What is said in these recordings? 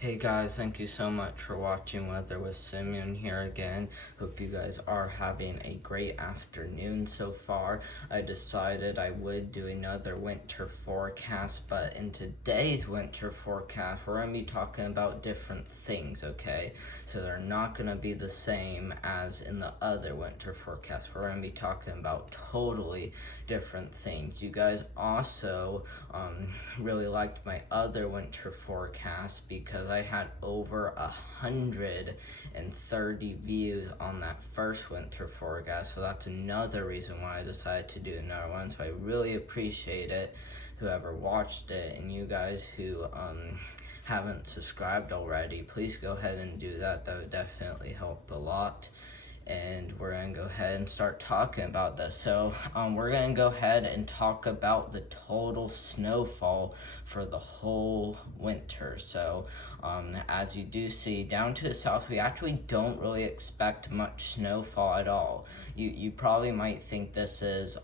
Hey guys, thank you so much for watching Weather with Simeon here again. Hope you guys are having a great afternoon so far. I decided I would do another winter forecast, but in today's winter forecast, we're going to be talking about different things, okay? So they're not going to be the same as in the other winter forecast. We're going to be talking about totally different things. You guys also really liked my other winter forecast because I had over 130 views on that first winter forecast, so that's another reason why I decided to do another one. So I really appreciate it, whoever watched it, and you guys who haven't subscribed already, please go ahead and do that. That would definitely help a lot. And we're gonna go ahead and start talking about this. So we're gonna go ahead and talk about the total snowfall for the whole winter. So as you do see, down to the south, we actually don't really expect much snowfall at all. You probably might think this is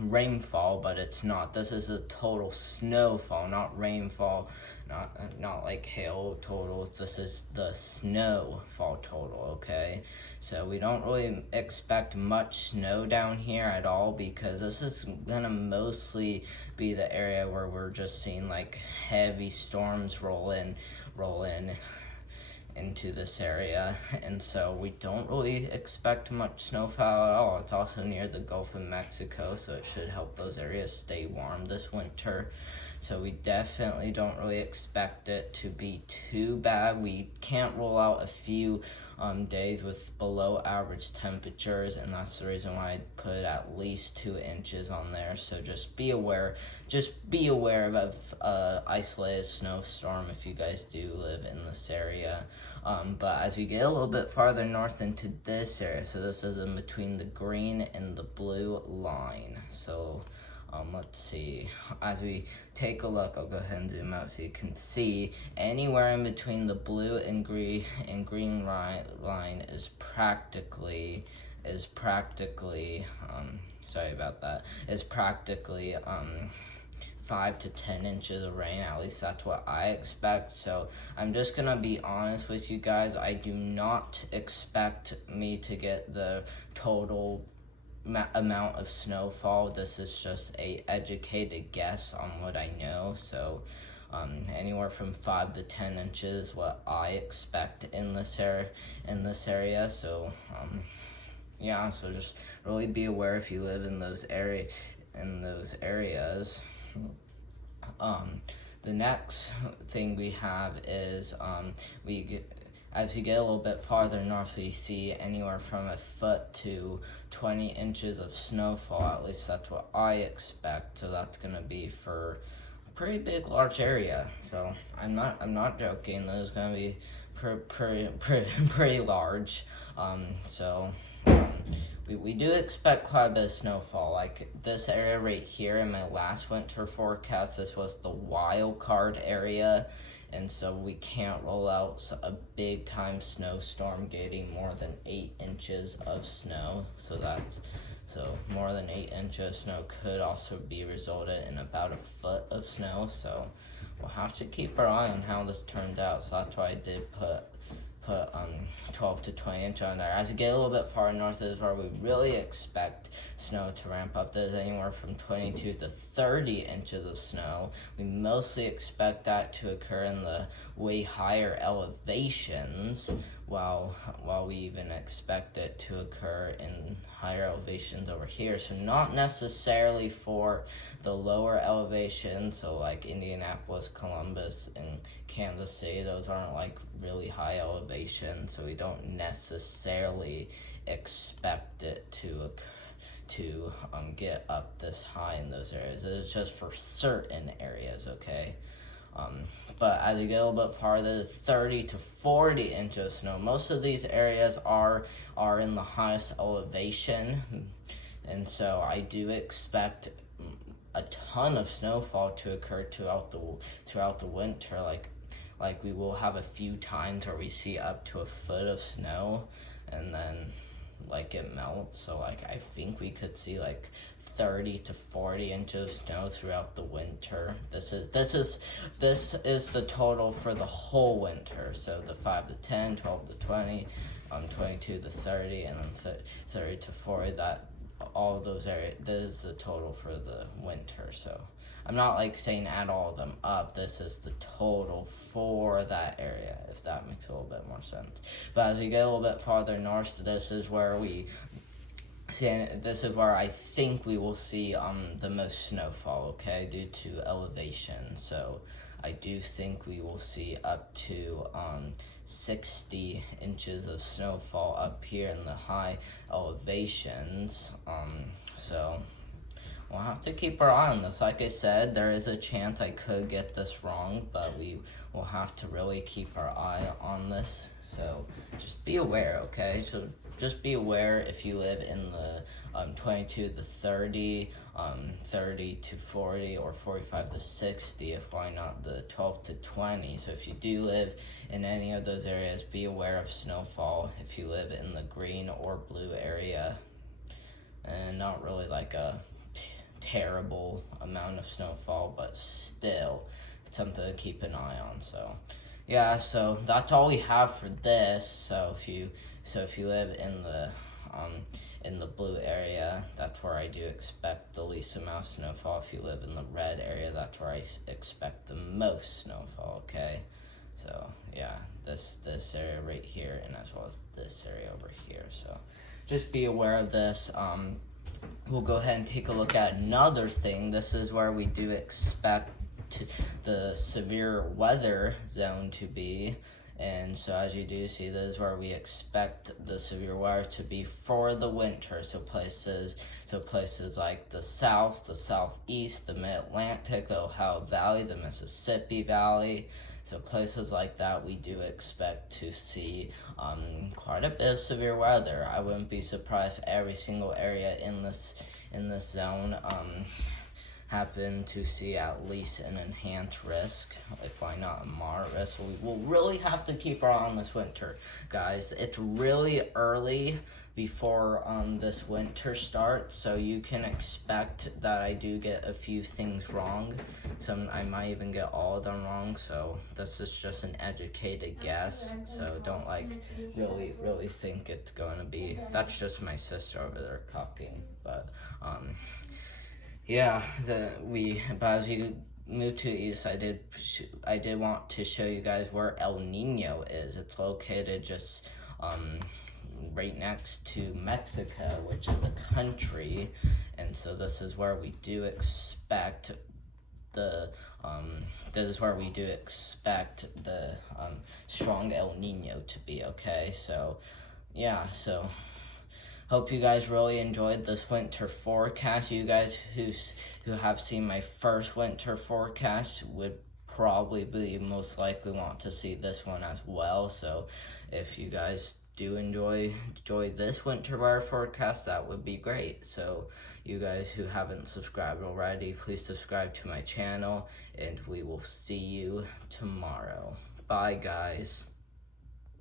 rainfall, but it's not. This is a total snowfall, not rainfall, not like hail total. This is the snowfall total, okay? So we don't really expect much snow down here at all because this is gonna mostly be the area where we're just seeing like heavy storms roll in into this area, and so we don't really expect much snowfall at all. It's also near the Gulf of Mexico, so it should help those areas stay warm this winter. So we definitely don't really expect it to be too bad. We can't rule out a few days with below average temperatures, and that's the reason why I put at least 2 inches on there. So just be aware of isolated snowstorm if you guys do live in this area. But as we get a little bit farther north into this area, so this is in between the green and the blue line. So let's see, as we take a look, I'll go ahead and zoom out so you can see anywhere in between the blue and green line is practically sorry about that, is practically 5 to 10 inches of rain. At least that's what I expect. So I'm just gonna be honest with you guys, I do not expect me to get the total amount of snowfall. This is just a educated guess on what I know. So anywhere from 5 to 10 inches what I expect in this area. So yeah, so just really be aware if you live in those areas. The next thing we have is as we get a little bit farther north, we see anywhere from a foot to 20 inches of snowfall. At least that's what I expect. So that's gonna be for a pretty big, large area. So I'm not joking. That is gonna be pretty large. We do expect quite a bit of snowfall. Like this area right here in my last winter forecast, this was the wild card area, and so we can't rule out a big time snowstorm getting more than 8 inches of snow. So more than 8 inches of snow could also be resulted in about a foot of snow. So we'll have to keep our eye on how this turns out. So that's why I did put 12 to 20 inch on there. As you get a little bit far north, this is where we really expect snow to ramp up. There's anywhere from 22 to 30 inches of snow. We mostly expect that to occur in the way higher elevations, while we even expect it to occur in higher elevations over here. So not necessarily for the lower elevations, so like Indianapolis, Columbus, and Kansas City. Those aren't like really high elevation, so we don't necessarily expect it to get up this high in those areas. It's just for certain areas, okay? But as you get a little bit farther, 30 to 40 inches of snow. Most of these areas are in the highest elevation, and so I do expect a ton of snowfall to occur throughout the winter. Like we will have a few times where we see up to a foot of snow, and then like it melts. So like I think we could see like 30 to 40 inches of snow throughout the winter. This is the total for the whole winter. So the 5 to 10, 12 to 20, 22 to 30, and then 30 to 40. That all those areas. This is the total for the winter. So I'm not like saying add all of them up. This is the total for that area, if that makes a little bit more sense. But as we get a little bit farther north, this is where this is where I think we will see the most snowfall, okay, due to elevation. So I do think we will see up to 60 inches of snowfall up here in the high elevations. So we'll have to keep our eye on this. Like I said, there is a chance I could get this wrong, but we will have to really keep our eye on this. So just be aware, okay? So just be aware if you live in the 22 to 30, 30 to 40, or 45 to 60, if why not the 12 to 20. So if you do live in any of those areas, be aware of snowfall if you live in the green or blue area. And not really like a terrible amount of snowfall, but still it's something to keep an eye on. So yeah, so that's all we have for this. So if you live in the blue area, that's where I do expect the least amount of snowfall. If you live in the red area, that's where I expect the most snowfall, okay? So yeah, this area right here, and as well as this area over here. So just be aware of this. We'll go ahead and take a look at another thing. This is where we do expect the severe weather zone to be. And so as you do see, this is where we expect the severe weather to be for the winter. So places like the South, the Southeast, the Mid-Atlantic, the Ohio Valley, the Mississippi Valley. So places like that, we do expect to see quite a bit of severe weather. I wouldn't be surprised if every single area in this zone happen to see at least an enhanced risk, if why not a moderate risk. We will really have to keep our eye on this winter, guys. It's really early before this winter starts, so you can expect that I do get a few things wrong. I might even get all of them wrong, so this is just an educated guess. So don't really think it's going to be. That's just my sister over there copying, but yeah, but as we move to the east, I did want to show you guys where El Niño is. It's located just right next to Mexico, which is a country, and so this is where we do expect the strong El Niño to be, okay? So yeah, so hope you guys really enjoyed this winter forecast. You guys who have seen my first winter forecast would probably most likely want to see this one as well. So if you guys do enjoy this winter weather forecast, that would be great. So you guys who haven't subscribed already, please subscribe to my channel, and we will see you tomorrow. Bye, guys.